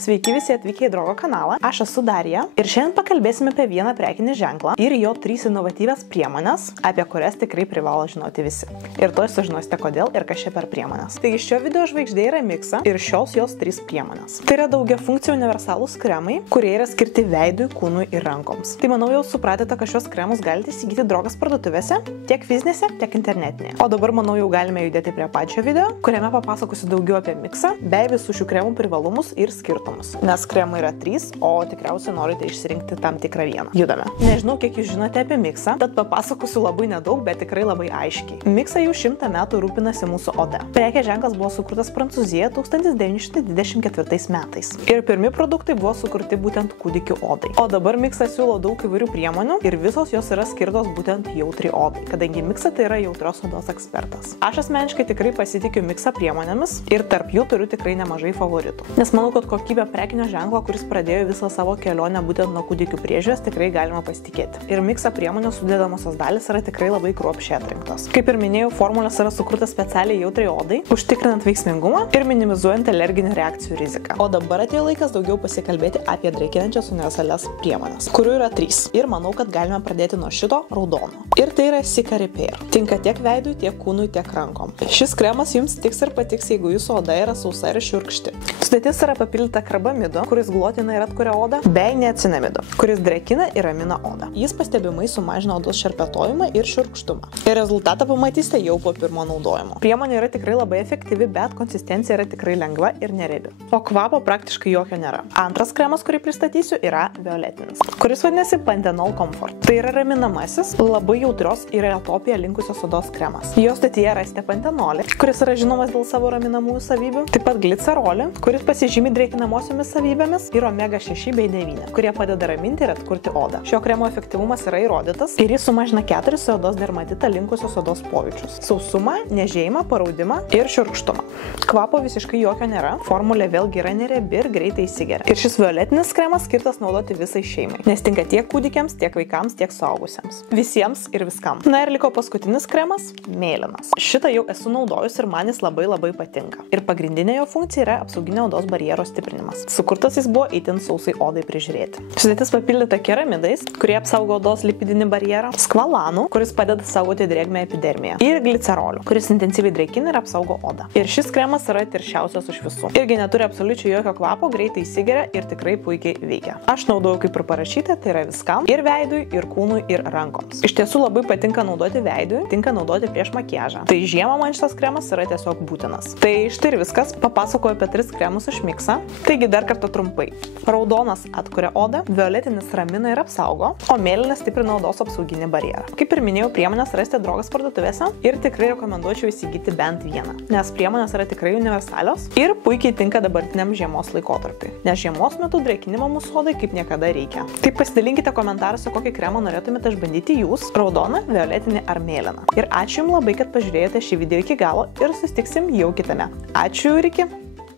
Sveiki visi atvykę į Drogo kanalą, aš esu Darija ir šiandien pakalbėsime apie vieną prekinį ženklą ir jo 3 inovatyvias priemonės, apie kurias tikrai privalo žinoti visi. Ir tuoj sužinosite kodėl ir kas čia per priemonės. Taigi šio video žvaigždė yra Mixa ir šios jos 3 priemonės. Tai yra daugiafunkcijų universalūs kremai, kurie yra skirti veidui, kūnui ir rankoms. Tai manau jau supratėte, kad šios kremus galite įsigyti Drogas parduotuvėse, tiek fizinėse, tiek internetinėje. O dabar manau jau galime judėti prie pačio video, kuriame papasakosiu daugiau apie Mixa bei visų šių kremų privalumus ir skirtumus. Nes kremai yra 3, o tikriausiai norite išsirinkti tam tikrą vieną. Judame. Nežinau, kiek jūs žinote apie Mixa, tad papasakosiu labai nedaug, bet tikrai labai aiškiai. Mixa jau 100 metų rūpinasi mūsų oda. Prekės ženklas buvo sukurtas Prancūzijoje 1924 metais. Ir pirmi produktai buvo sukurti būtent kūdikių odai. O dabar Mixa siūlo daug įvairių priemonių ir visos jos yra skirtos būtent jautri odai, kadangi Mixa tai yra jautrios odos ekspertas. Aš asmeniškai tikrai pasitikiu Mixa priemonėmis ir tarp jų turiu tikrai nemažai favoritų. Nes manau, kad kokybė prekinio ženklo, kuris pradėjo visą savo kelionę būtent nuo kūdikių priežiūros, tikrai galima pasitikėti. Ir Mixa priemonių sudedamosios dalis yra tikrai labai kruopščiai atrinktos. Kaip ir minėjau, formulės yra sukurtas specialiai jautrai odai, užtikrinant veiksmingumą ir minimizuojant alerginių reakcijų riziką. O dabar atėjo laikas daugiau pasikalbėti apie drėkinančias universalias priemonės, kurių yra 3. Ir manau, kad galime pradėti nuo šito raudono. Ir tai yra Cica Repair. Tinka tiek veidui, tiek kūnui, tiek rankom. Šis kremas jums tiks ir patiks, jeigu jūsų oda yra sausa ir šiurkšti. Sudėtis yra papildyta karbamido, kuris glutina ir atkuria odą, bei niacinamido, kuris drėkina ir ramina odą. Jis pastebimai sumažina odos šerpetojimą ir šiurkštumą. Ir rezultatą pamatysite jau po pirmo naudojimo. Priemonė yra tikrai labai efektyvi, bet konsistencija yra tikrai lengva ir neriebi. O kvapo praktiškai jokio nėra. Antras kremas, kurį pristatysiu, yra violetinis, kuris vadinasi Panthenol Comfort. Tai yra raminamasis, labai jautrios ir į atopiją linkusios odos kremas. Jo sudėtyje rasite pantenolį, kuris yra žinomas dėl savo raminamųjų savybių, taip pat glicerolį, kuris pasižymi drėkinamosiomis savybėmis, ir omega 6 bei 9, kurie padeda raminti ir atkurti odą. Šio kremo efektyvumas yra įrodytas ir jis sumažina 4 odos dermatitą linkusios odos pojūčius: sausumą, niežėjimą, paraudimą ir šiurkštumą. Kvapo visiškai jokio nėra, formulė vėlgi yra neriebi ir greitai įsigeria. Ir šis violetinis kremas skirtas naudoti visai šeimai, nes tinka tiek kūdikiams, tiek vaikams, tiek suaugusiems. Visiems ir viskam. Na ir liko paskutinis kremas – mėlynas. Šitą jau esu naudojus ir man jis labai patinka. Ir pagrindinė jo funkcija yra apsauginio odos barjero stiprinimas. Sukurtas jis buvo itin sausai odai prižiūrėti. Sudėtis papildyta keramidais, kurie apsaugo odos lipidinį barjerą, skvalanu, kuris padeda saugoti drėgmę epidermiją, ir gliceroliu, kuris intensyviai drėkina ir apsaugo odą. Ir šis kremas yra tirščiausias iš visų. Irgi neturi absoliučiai jokio kvapo, greitai įsigeria ir tikrai puikiai veikia. Aš naudoju kaip ir parašyta, tai yra viskam, ir veidui, ir kūnui, ir rankoms. Iš tiesų labai patinka naudoti veidui, tinka naudoti prieš makiažą. Tai žiemą man šitas kremas yra tiesiog būtinas. Tai štai ir viskas, papasakoju apie 3 kremus iš Mixa. Taigi dar kartą trumpai. Raudonas atkuria odą, violetinis ramina ir apsaugo, o mėlynas stiprina odos apsauginį barjerą. Kaip ir minėjau, priemonės rasite Drogas parduotuvėse ir tikrai rekomenduočiau įsigyti bent vieną, nes priemonės yra tikrai universalios ir puikiai tinka dabartiniam žiemos laikotarpiui, nes žiemos metu drėkinimo mūsų odai kaip niekada reikia. Tai pasidalinkite komentaruose, kokį kremą norėtumėte išbandyti jūs – raudoną, violetinį ar mėlyną. Ir ačiū jums labai, kad pažiūrėjote šį video iki galo ir susitiksim jau kitame. Ačiū ir iki!